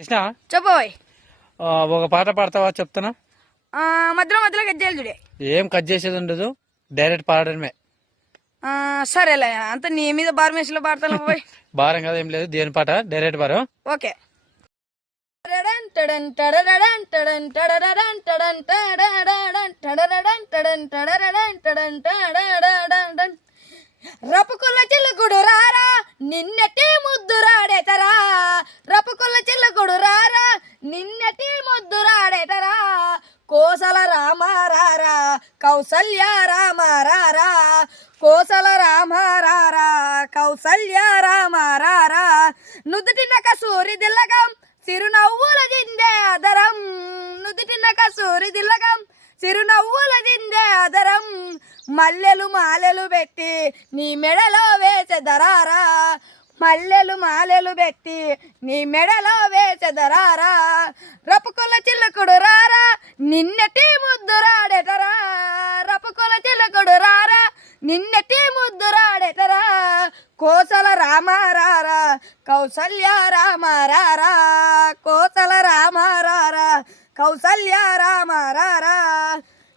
కృష్ణ? చెప్పబోయ్ ఒక పాట పాడతావా చెప్తున్నా? మధ్యలో మధ్యలో గజ్జాలు చూడే. ఏం కట్ చేసేది ఉండదు డైరెక్ట్ పాడడమే. సరేలే అంత నీ మీద బార్మేషన్లో పాడతాను పోయ్ భారం కదా ఏం లేదు దేని పాట డైరెక్ట్ పారు ఓకే. కోసల రామ రారా కౌసల్య రామ రారా కోసల రామ రారా కౌసల్య రామ రారా నుదుటిన కసూరి దిల్లగం చిరునవ్వుల జిందే అదరం నుదుటిన కసూరి దిల్లగం చిరునవ్వుల జిందే అదరం మల్లెలు మాలెలు పెట్టి నీ మెడలో వేసెదరారా మల్లెలు మాలెలు పెట్టి నీ మెడలో వేసెదరారా రపుకుల నిన్నటి ముద్దురాడెటరా రపకొల చిలకడు రారా? నిన్నటి ముద్దురాడెటరా కోసల రామారారా కౌసల్య రామారారా కోసల రామారారా కౌసల్య రామారారా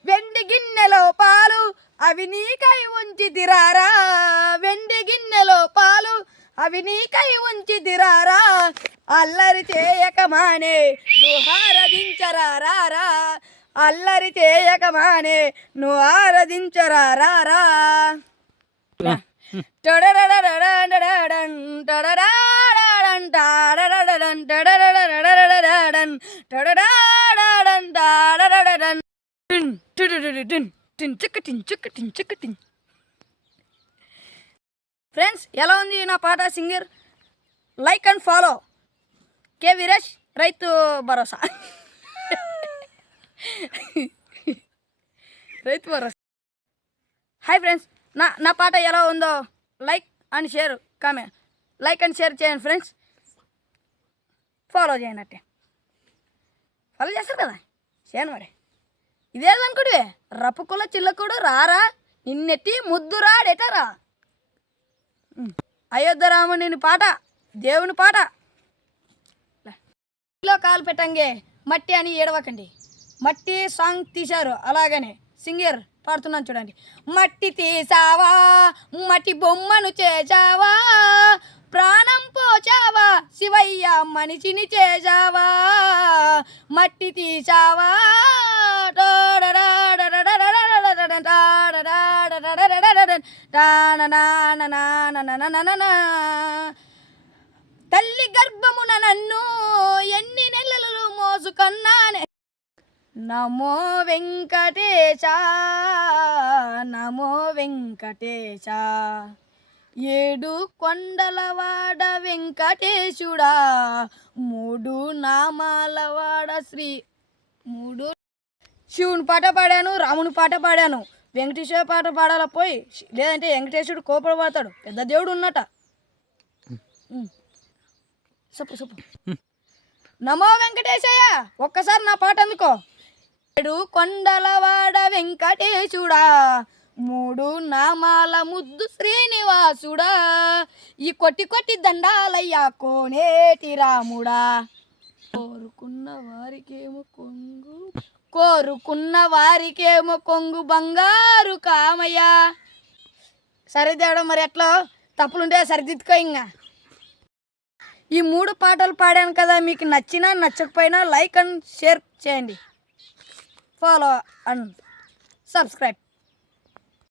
వెండి గిన్నెలో పాలు అవి నీకై ఉంచి తిరారా వెండి గిన్నెలో పాలు అవి నీకై ఉంచి తిరారా అల్లరి చేయక మానే నువ్వు ఆరాధించరా అల్లరి చేయక మానే నువ్వు ఆరాధించరా ఫ్రెండ్స్ ఎలా ఉంది నా పాట singer? Like and follow. K Veeresh Rythu Bharosa. Rythu Bharosa. Hi friends నా నా పాట ఎలా ఉందో like and share comment like and share చేయండి ఫ్రెండ్స్. ఫాలో చేయండి. అట్టే ఫాలో చేస్తారు కదా? చేయండి మరి. ఇదేదనుకుంటే రప్పుకుల చిల్లకుడు రారా నిన్నెట్టి ముద్దురాడెటరా? అయోధ్య రాముని పాట దేవుని పాట. లో కాలు పెట్టంగే మట్టి అని ఏడవకండి. మట్టి సాంగ్ తీశారు అలాగనే సింగర్ పాడుతున్నాను చూడండి. మట్టి తీసావా మట్టి బొమ్మను చేసావా ప్రాణం పోచావా శివయ్య మనిషిని చేసావా మట్టి తీసావా నెలలు మోసుకన్నానే నమో వెంకటేశ నమో వెంకటేశ. ఏడు కొండలవాడ వెంకటేశుడా మూడు నామాలవాడ శ్రీ మూడు. శివుని పాట పాడాను రాముని పాట పాడాను. వెంకటేశ్వర పాట పాడాల పోయి లేదంటే వెంకటేశ్వరుడు కోపడబడతాడు. పెద్ద దేవుడు ఉన్నట. చెప్పు చెప్పు. నమో వెంకటేశయ్య ఒక్కసారి నా పాట అందుకో. ఏడు కొండలవాడ వెంకటేశుడా మూడు నామాల ముద్దు శ్రీనివాసుడా ఈ కొట్టి కొట్టి దండాలయ్యా కోనేటి రాముడా. కోరుకున్న వారికేమో కొంగు కోరుకున్న వారికేమో కొంగు బంగారు కామయ్యా. సరిదేవడం మరి ఎట్లా? తప్పులుంటే సరిదిద్దుకో ఇంకా ఈ మూడు పాటలు పాడాను కదా మీకు నచ్చినా నచ్చకపోయినా లైక్ అండ్ షేర్ చేయండి. Follow and subscribe